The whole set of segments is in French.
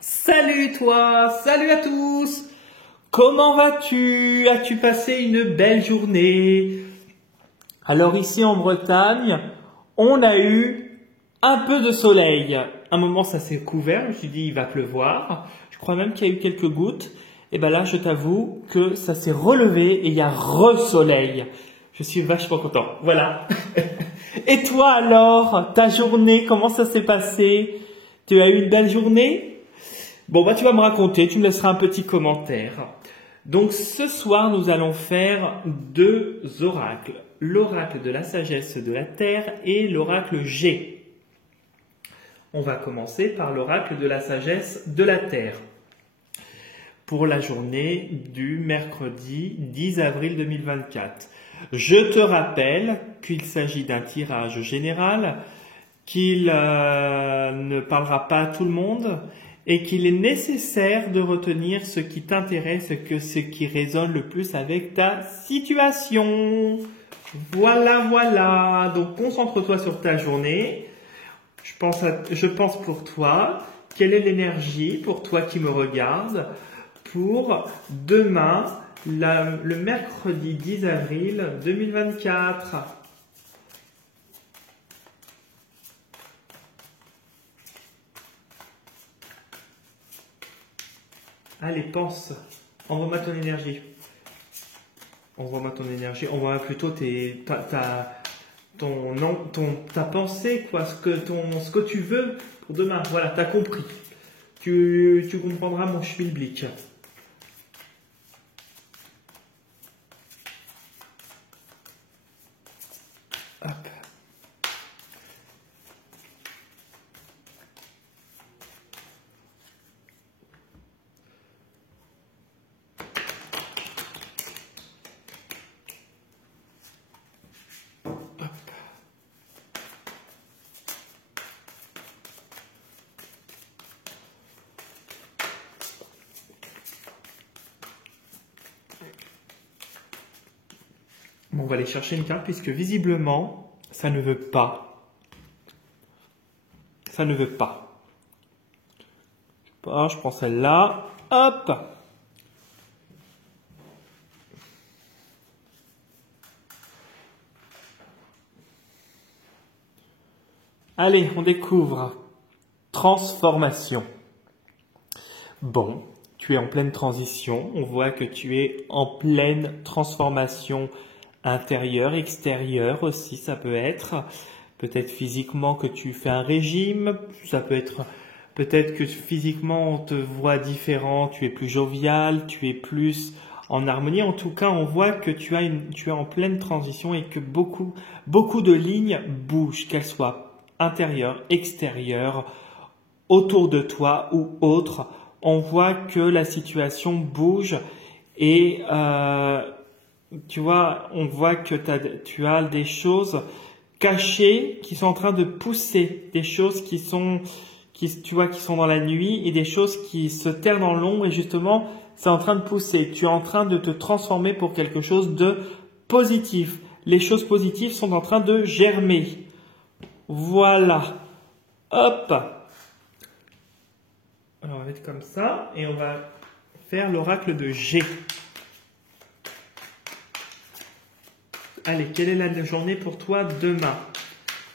Salut toi, salut à tous. Comment vas-tu? As-tu passé une belle journée? Alors ici en Bretagne, on a eu un peu de soleil. Un moment ça s'est couvert, je me suis dit il va pleuvoir. Je crois même qu'il y a eu quelques gouttes. Et ben là je t'avoue que ça s'est relevé et il y a re-soleil. Je suis vachement content. Voilà. Et toi alors, ta journée, comment ça s'est passé? Tu as eu une belle journée? Bon, bah, tu vas me raconter, tu me laisseras un petit commentaire. Donc, ce soir, nous allons faire deux oracles. L'oracle de la sagesse de la Terre et l'oracle G. On va commencer par l'oracle de la sagesse de la Terre. Pour la journée du mercredi 10 avril 2024. Je te rappelle qu'il s'agit d'un tirage général, qu'il ne parlera pas à tout le monde, et qu'il est nécessaire de retenir ce qui t'intéresse, ce qui résonne le plus avec ta situation. Voilà. Donc concentre-toi sur ta journée. Je pense pour toi. Quelle est l'énergie pour toi qui me regarde pour demain, le mercredi 10 avril 2024? Allez, pense. Envoie-moi ton énergie. Envoie-moi plutôt ta pensée, quoi, ce que tu veux pour demain. Voilà, t'as compris. Tu comprendras mon schmilblick. Hop. Bon, on va aller chercher une carte puisque visiblement, ça ne veut pas. Ça ne veut pas. Je prends celle-là. Hop! Allez, on découvre. Transformation. Bon, tu es en pleine transition. On voit que tu es en pleine transformation intérieure, extérieure aussi, ça peut être. Peut-être physiquement que tu fais un régime. Ça peut être peut-être que physiquement on te voit différent. Tu es plus jovial, tu es plus en harmonie. En tout cas, on voit que tu es en pleine transition et que beaucoup de lignes bougent, qu'elles soient intérieures, extérieures, autour de toi ou autre. On voit que la situation bouge et tu vois, on voit que tu as des choses cachées qui sont en train de pousser, des choses qui sont dans la nuit et des choses qui se terrent dans l'ombre et justement, c'est en train de pousser. Tu es en train de te transformer pour quelque chose de positif. Les choses positives sont en train de germer. Voilà. Hop. Alors, on va mettre comme ça et on va faire l'oracle de G. Allez, quelle est la journée pour toi demain?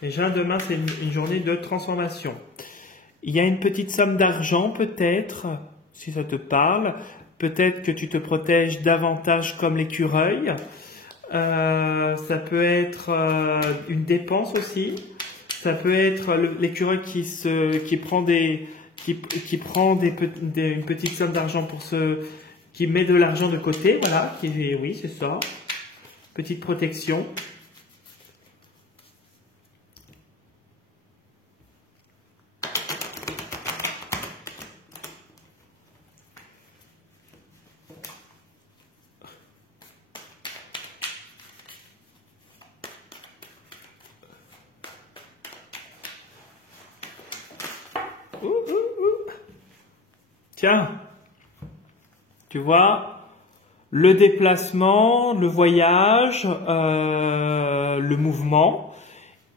Déjà, demain, c'est une journée de transformation. Il y a une petite somme d'argent, peut-être, si ça te parle. Peut-être que tu te protèges davantage comme l'écureuil. Ça peut être une dépense aussi. Ça peut être l'écureuil qui prend une petite somme d'argent qui met de l'argent de côté, voilà, oui, c'est ça. Petite protection. Tiens, tu vois, le déplacement, le voyage, le mouvement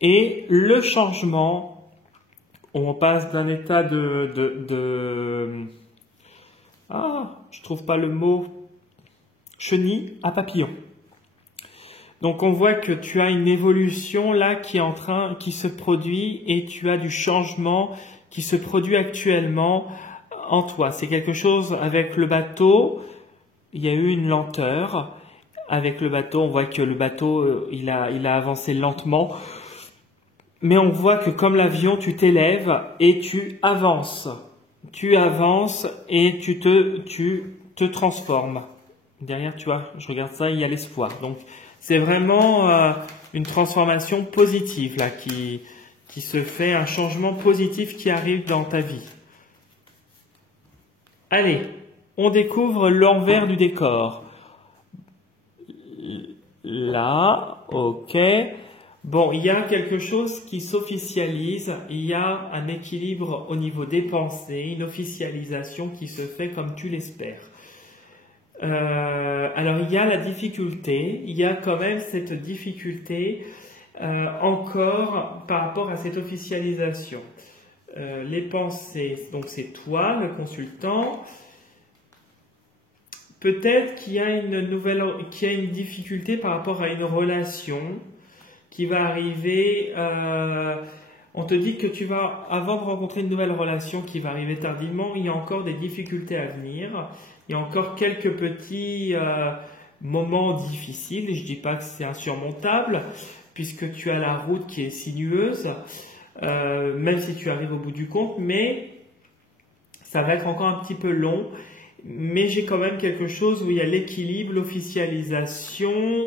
et le changement On passe d'un état je trouve pas le mot, chenille à papillon. Donc on voit que tu as une évolution là qui se produit et tu as du changement qui se produit actuellement en toi. C'est quelque chose avec le bateau, il y a eu une lenteur. Avec le bateau, on voit que le bateau, il a avancé lentement. Mais on voit que comme l'avion, tu t'élèves et tu avances. Tu avances et tu te transformes. Derrière, tu vois, je regarde ça, il y a l'espoir. Donc, c'est vraiment une transformation positive là qui se fait, un changement positif qui arrive dans ta vie. Allez, on découvre l'envers du décor. Là, ok. Bon, il y a quelque chose qui s'officialise, il y a un équilibre au niveau des pensées, une officialisation qui se fait comme tu l'espères. Alors, il y a la difficulté, il y a quand même cette difficulté encore par rapport à cette officialisation. Les pensées, donc c'est toi, le consultant. Peut-être qu'il y a une difficulté par rapport à une relation qui va arriver. On te dit que avant de rencontrer une nouvelle relation qui va arriver tardivement, il y a encore des difficultés à venir. Il y a encore quelques petits moments difficiles. Je dis pas que c'est insurmontable, puisque tu as la route qui est sinueuse, même si tu arrives au bout du compte, mais ça va être encore un petit peu long. Mais j'ai quand même quelque chose où il y a l'équilibre, l'officialisation.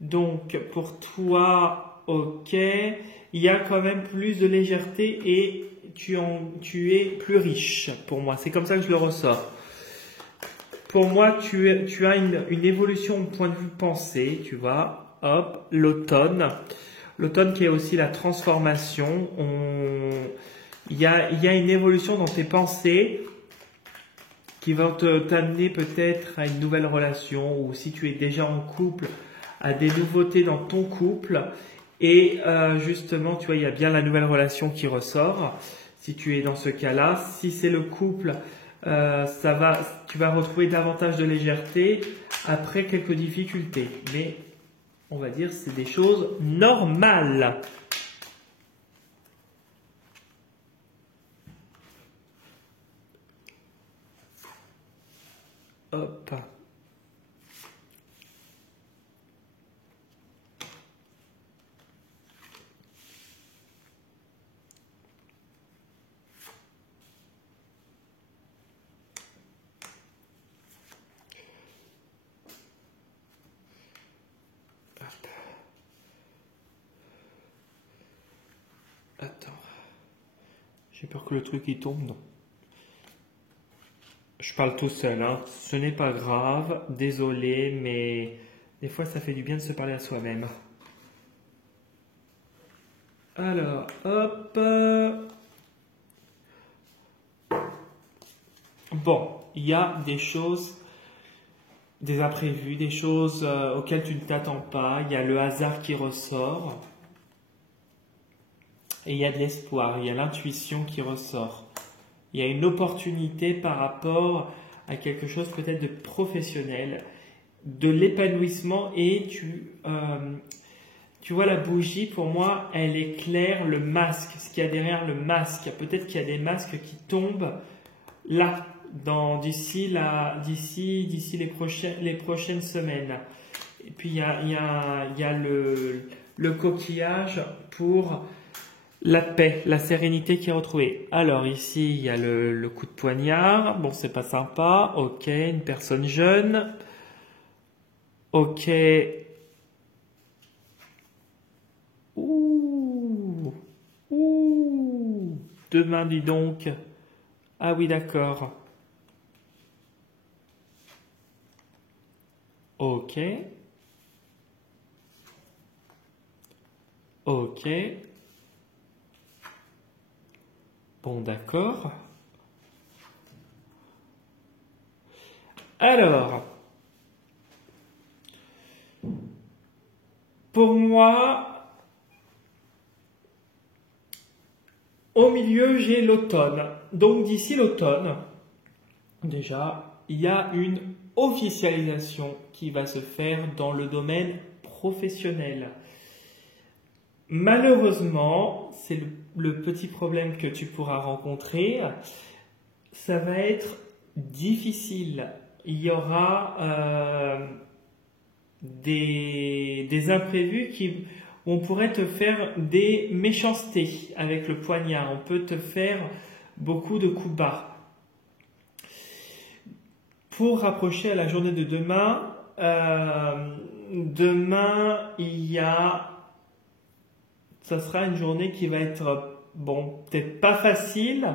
Donc pour toi, ok, il y a quand même plus de légèreté et tu es plus riche pour moi. C'est comme ça que je le ressors. Pour moi, tu as une évolution au point de vue pensée, tu vois. Hop, l'automne. L'automne qui est aussi la transformation. Il y a une évolution dans tes pensées qui va t'amener peut-être à une nouvelle relation, ou si tu es déjà en couple, à des nouveautés dans ton couple. Et justement, tu vois, il y a bien la nouvelle relation qui ressort. Si tu es dans ce cas-là, si c'est le couple, tu vas retrouver davantage de légèreté après quelques difficultés. Mais on va dire c'est des choses normales. Hop. Attends. J'ai peur que le truc il tombe, non. Je parle tout seul, hein. Ce n'est pas grave, désolé, mais des fois ça fait du bien de se parler à soi-même. Alors, hop. Bon, il y a des choses, des imprévus, des choses auxquelles tu ne t'attends pas. Il y a le hasard qui ressort. Et il y a de l'espoir, il y a l'intuition qui ressort. Il y a une opportunité par rapport à quelque chose peut-être de professionnel, de l'épanouissement. Et tu vois la bougie, pour moi, elle éclaire le masque, ce qu'il y a derrière le masque. Peut-être qu'il y a des masques qui tombent là, d'ici les prochaines semaines. Et puis il y a le coquillage pour la paix, la sérénité qui est retrouvée. Alors ici, il y a le coup de poignard. Bon, c'est pas sympa. Ok, une personne jeune. Ok. Ouh. Demain, dis donc. Ah oui, d'accord. Ok. Ok. Bon, d'accord. Alors, pour moi, Au milieu, j'ai l'automne. Donc d'ici l'automne, déjà, il y a une officialisation qui va se faire dans le domaine professionnel. Malheureusement, c'est le petit problème que tu pourras rencontrer, ça va être difficile. Il y aura des imprévus où on pourrait te faire des méchancetés avec le poignard. On peut te faire beaucoup de coups bas. Pour rapprocher à la journée de demain, ça sera une journée qui va être, bon, peut-être pas facile,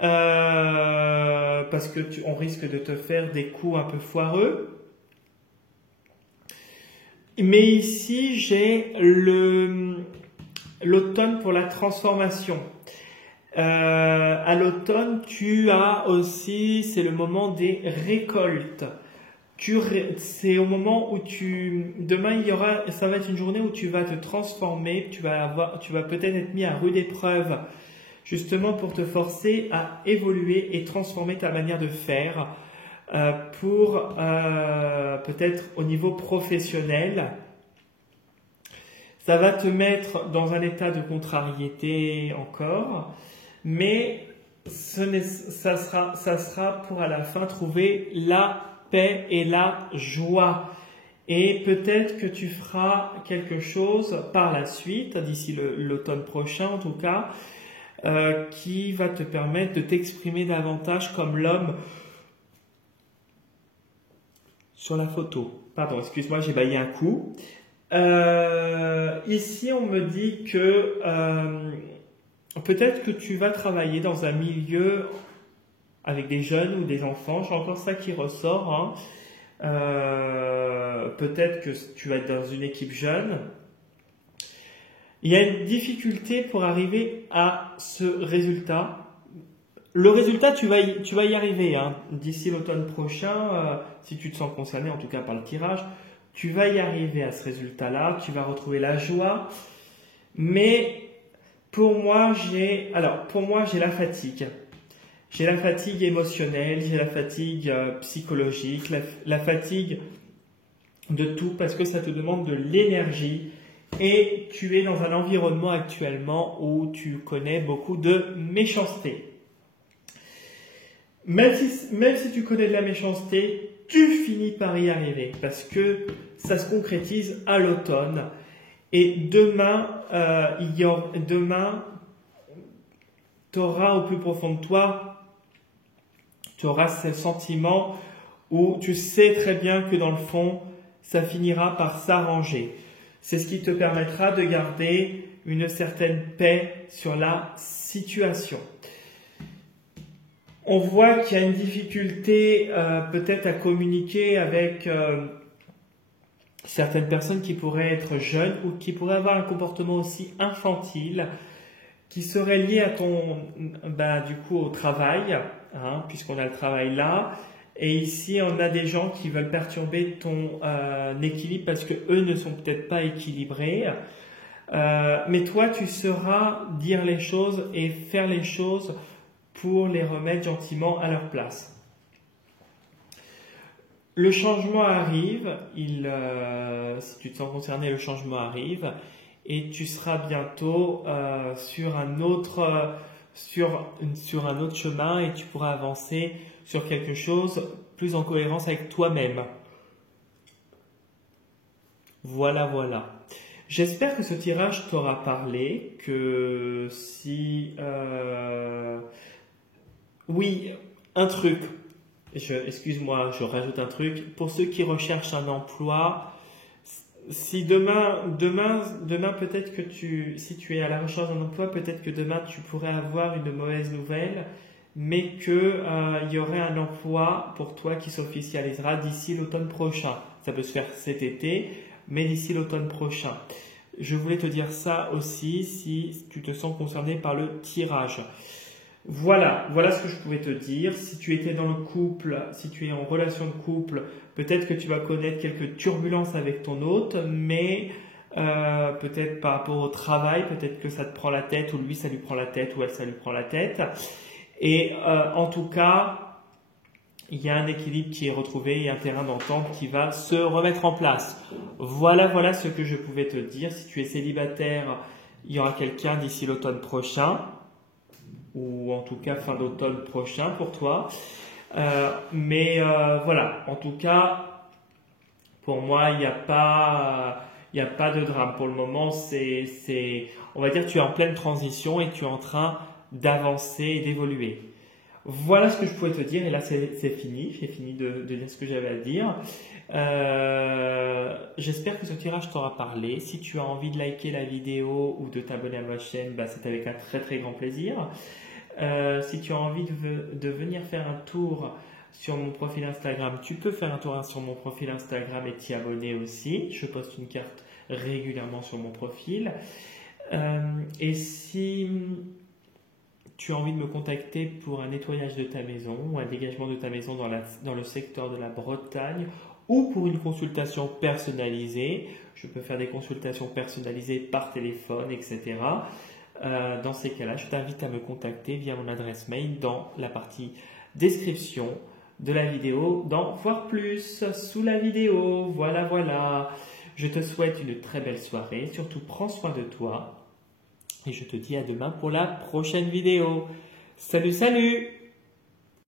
parce que on risque de te faire des coups un peu foireux. Mais ici, j'ai l'automne pour la transformation. À l'automne, tu as aussi, c'est le moment des récoltes. C'est au moment où demain ça va être une journée où tu vas te transformer, tu vas peut-être être mis à rude épreuve, justement pour te forcer à évoluer et transformer ta manière de faire, pour peut-être au niveau professionnel. Ça va te mettre dans un état de contrariété encore, mais ça sera pour à la fin trouver la paix et la joie. Et peut-être que tu feras quelque chose par la suite, d'ici l'automne prochain en tout cas, qui va te permettre de t'exprimer davantage comme l'homme sur la photo. Pardon, excuse-moi, j'ai baillé un coup. Ici, on me dit que peut-être que tu vas travailler dans un milieu avec des jeunes ou des enfants. J'ai encore ça qui ressort. Peut-être que tu vas être dans une équipe jeune. Il y a une difficulté pour arriver à ce résultat. Le résultat, tu vas y arriver. D'ici l'automne prochain, si tu te sens concerné, en tout cas par le tirage, tu vas y arriver à ce résultat-là. Tu vas retrouver la joie. Mais pour moi, j'ai la fatigue. J'ai la fatigue émotionnelle, j'ai la fatigue psychologique, la fatigue de tout, parce que ça te demande de l'énergie et tu es dans un environnement actuellement où tu connais beaucoup de méchanceté. Même si tu connais de la méchanceté, tu finis par y arriver parce que ça se concrétise à l'automne. Et demain, tu auras au plus profond de toi, tu auras ce sentiment où tu sais très bien que dans le fond, ça finira par s'arranger. C'est ce qui te permettra de garder une certaine paix sur la situation. On voit qu'il y a une difficulté peut-être à communiquer avec certaines personnes qui pourraient être jeunes ou qui pourraient avoir un comportement aussi infantile, qui serait lié à au travail, puisqu'on a le travail là. Et ici, on a des gens qui veulent perturber ton équilibre parce que eux ne sont peut-être pas équilibrés. Mais toi, tu sauras dire les choses et faire les choses pour les remettre gentiment à leur place. Le changement arrive, si tu te sens concerné, le changement arrive et tu seras bientôt sur un autre chemin et tu pourras avancer sur quelque chose plus en cohérence avec toi-même. Voilà. J'espère que ce tirage t'aura parlé, que si... Oui, un truc. Excuse-moi, je rajoute un truc. Pour ceux qui recherchent un emploi, si demain peut-être que si tu es à la recherche d'un emploi, peut-être que demain tu pourrais avoir une mauvaise nouvelle, mais que il y aurait un emploi pour toi qui s'officialisera d'ici l'automne prochain. Ça peut se faire cet été, mais d'ici l'automne prochain. Je voulais te dire ça aussi si tu te sens concerné par le tirage. Voilà ce que je pouvais te dire. Si tu étais dans le couple, si tu es en relation de couple, peut-être que tu vas connaître quelques turbulences avec ton hôte, mais peut-être par rapport au travail, peut-être que ça te prend la tête, ou lui ça lui prend la tête, ou elle ça lui prend la tête. Et en tout cas, il y a un équilibre qui est retrouvé et un terrain d'entente qui va se remettre en place. Voilà ce que je pouvais te dire. Si tu es célibataire, il y aura quelqu'un d'ici l'automne prochain, ou en tout cas fin d'automne prochain pour toi. Voilà, en tout cas, pour moi, il n'y a pas de drame. Pour le moment, on va dire, tu es en pleine transition et tu es en train d'avancer et d'évoluer. Voilà ce que je pouvais te dire. Et là, c'est fini. J'ai fini de dire ce que j'avais à dire. J'espère que ce tirage t'aura parlé. Si tu as envie de liker la vidéo ou de t'abonner à ma chaîne, c'est avec un très très grand plaisir. Si tu as envie de venir faire un tour sur mon profil Instagram, tu peux faire un tour sur mon profil Instagram et t'y abonner aussi. Je poste une carte régulièrement sur mon profil. Et si tu as envie de me contacter pour un nettoyage de ta maison ou un dégagement de ta maison dans le secteur de la Bretagne ou pour une consultation personnalisée, je peux faire des consultations personnalisées par téléphone, etc. Dans ces cas-là, je t'invite à me contacter via mon adresse mail dans la partie description de la vidéo, dans Voir plus sous la vidéo. Voilà. Je te souhaite une très belle soirée. Surtout, prends soin de toi. Et je te dis à demain pour la prochaine vidéo. Salut